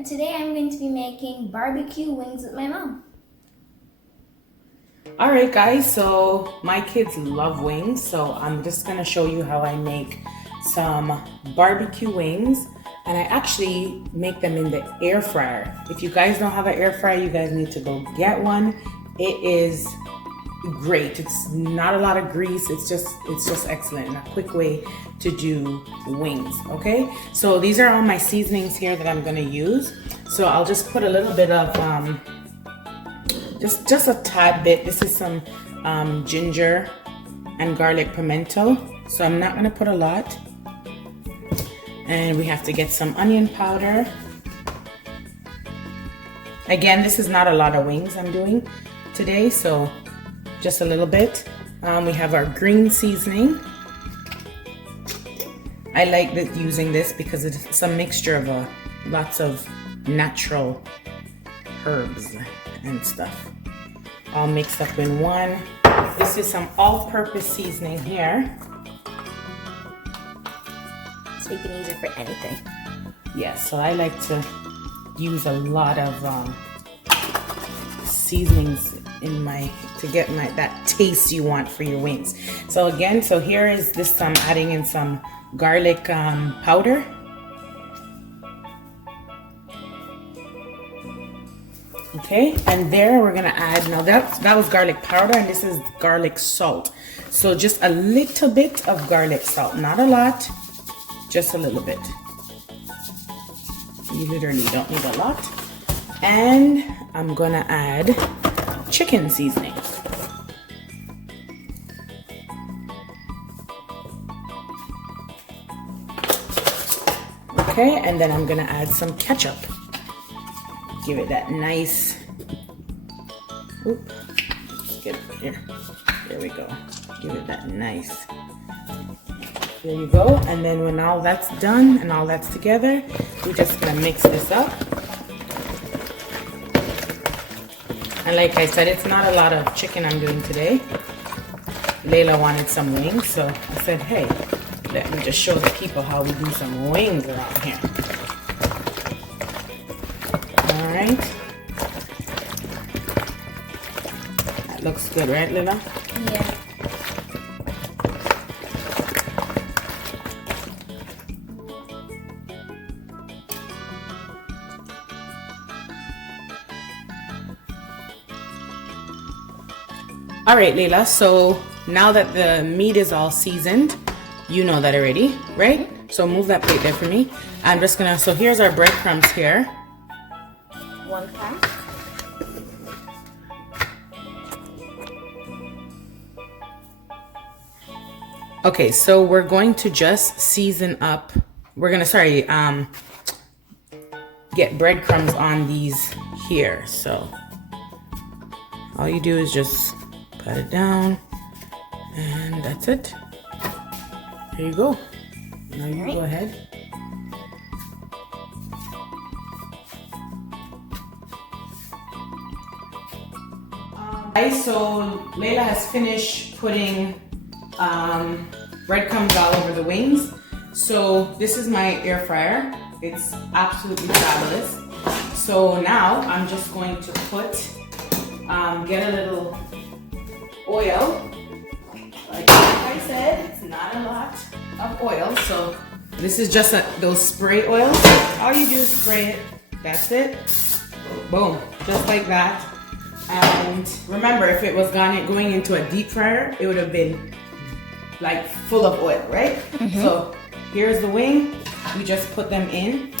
and today I'm going to be making barbecue wings with my mom. Alright guys, so my kids love wings, so I'm just gonna show you how I make some barbecue wings, and I actually make them in the air fryer. If you guys don't have an air fryer, you guys need to go get one. It is great. It's not a lot of grease. It's just excellent and a quick way to do wings. Okay, so these are all my seasonings here that I'm gonna use. So I'll just put a little bit of just a tad bit. This is some ginger and garlic pimento, so I'm not gonna put a lot. And we have to get some onion powder. Again, this is not a lot of wings I'm doing today, so just a little bit. We have our green seasoning. I like using this because it's a mixture of lots of natural herbs and stuff all mixed up in one. This is some all-purpose seasoning here. So you can use it for anything. Yes, so I like to use a lot of seasonings in to get that taste you want for your wings. So again, so here is this, I'm adding in some garlic powder. Okay, and there we're gonna add, now that was garlic powder, and this is garlic salt. So just a little bit of garlic salt, not a lot, just a little bit. You literally don't need a lot. And I'm gonna add chicken seasoning. Okay, and then I'm gonna add some ketchup. Give it that nice, get it here. There we go. Give it that nice. There you go. And then when all that's done and all that's together, we're just gonna mix this up. And like I said, it's not a lot of chicken I'm doing today. Layla wanted some wings, so I said, hey, let me just show the people how we do some wings around here. All right. That looks good, right, Layla? Yeah. All right, Layla, so now that the meat is all seasoned, you know that already, right? So move that plate there for me. I'm just gonna, so here's our breadcrumbs here. 1 pack. Okay, so we're going to just season up. We're gonna, get breadcrumbs on these here. So all you do is just pat it down, and that's it. There you go. Now you go ahead. So Layla has finished putting breadcrumbs all over the wings. So this is my air fryer. It's absolutely fabulous. So now I'm just going to get a little oil. Like I said, it's not a lot of oil. So this is just those spray oils. All you do is spray it. That's it. Boom, just like that. And remember, if it was going into a deep fryer, it would have been like full of oil, right? Mm-hmm. So here's the wing. We just put them in.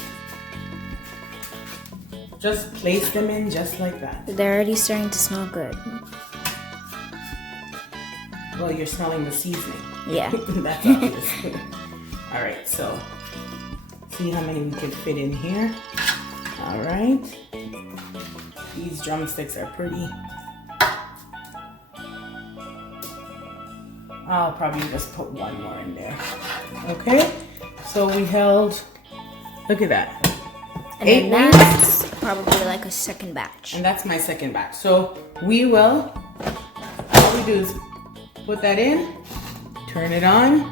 Just place them in just like that. They're already starting to smell good. Well, you're smelling the seasoning. Yeah. That's obvious. All right, so see how many we can fit in here. All right. These drumsticks are pretty. I'll probably just put one more in there. Okay, so we held, look at that. And 8 then that's probably like a second batch. And that's my second batch. So we will, all we do is put that in, turn it on.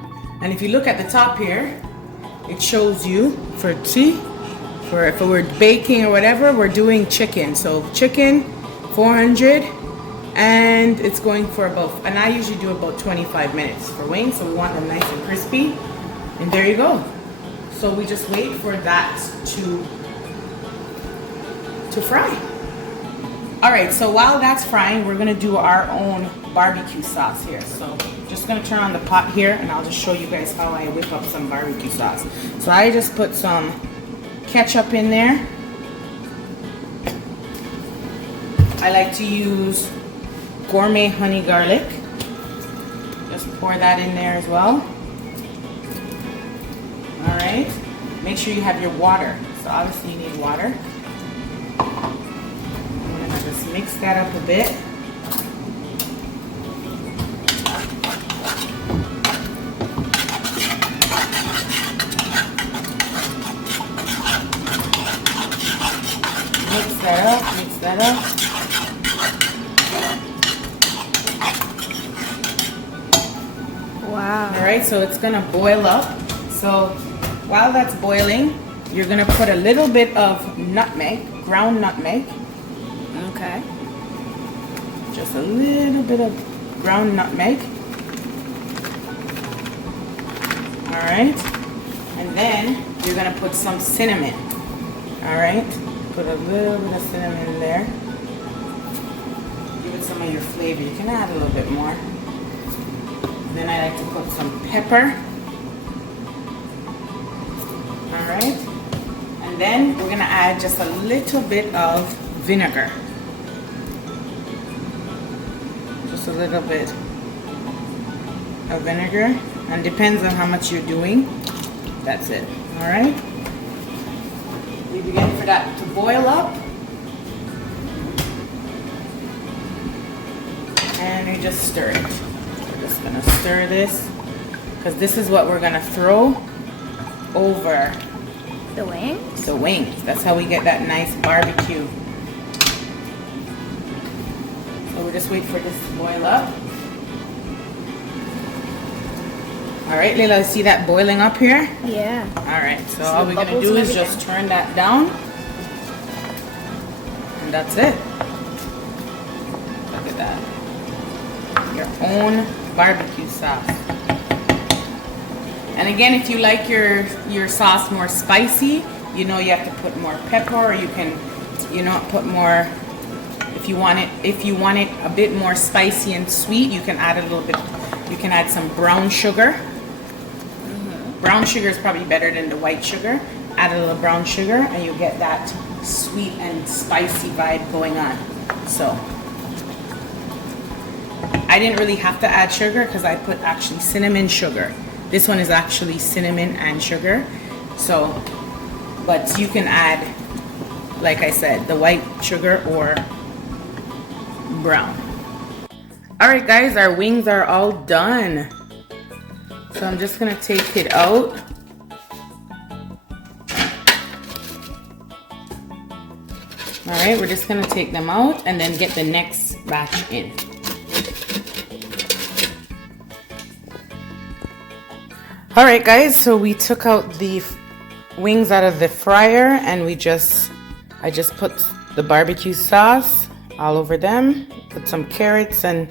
And if you look at the top here, it shows you for tea. For if we're baking or whatever, we're doing chicken. So chicken, 400, and it's going for about, and I usually do about 25 minutes for wings, so we want them nice and crispy. And there you go. So we just wait for that to fry. All right, so while that's frying, we're gonna do our own barbecue sauce here. So just gonna turn on the pot here, and I'll just show you guys how I whip up some barbecue sauce. So I just put some ketchup in there. I like to use gourmet honey garlic. Just pour that in there as well. All right, make sure you have your water. So obviously you need water. I'm gonna just mix that up a bit. Mix that up, mix that up. Wow. All right, so it's gonna boil up. So while that's boiling, you're gonna put a little bit of nutmeg, ground nutmeg. Okay. Just a little bit of ground nutmeg. All right, and then you're gonna put some cinnamon. All right, put a little bit of cinnamon in there. Give it some of your flavor. You can add a little bit more. Then I like to put some pepper. All right, and then we're gonna add just a little bit of vinegar. Just a little bit of vinegar, and depends on how much you're doing. That's it. All right. We begin for that to boil up, and we just stir it. We're just gonna stir this because this is what we're gonna throw over The wings? the wings. That's how we get that nice barbecue. So we'll just wait for this to boil up. All right, Leila, see that boiling up here? Yeah. All right, so So all the we're gonna bubbles do and is just everything. turn that down. And that's it. Look at that. Your own barbecue sauce. And again, if you like your sauce more spicy, you know you have to put more pepper, or you can, you know, put more. If you want it a bit more spicy and sweet, you can add a little bit. You can add some brown sugar. Brown sugar is probably better than the white sugar. Add a little brown sugar, and you get that sweet and spicy vibe going on. So I didn't really have to add sugar because I put actually cinnamon sugar. This one is actually cinnamon and sugar. So, but you can add, like I said, the white sugar or brown. All right, guys, our wings are all done. So I'm just gonna take it out. All right, we're just gonna take them out and then get the next batch in. All right, guys, so we took out the wings out of the fryer, and I just put the barbecue sauce all over them, put some carrots and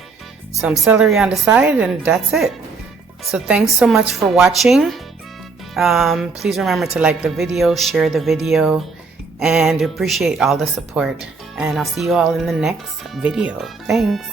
some celery on the side, and that's it. So thanks so much for watching. Please remember to like the video, share the video, and appreciate all the support. And I'll see you all in the next video. Thanks.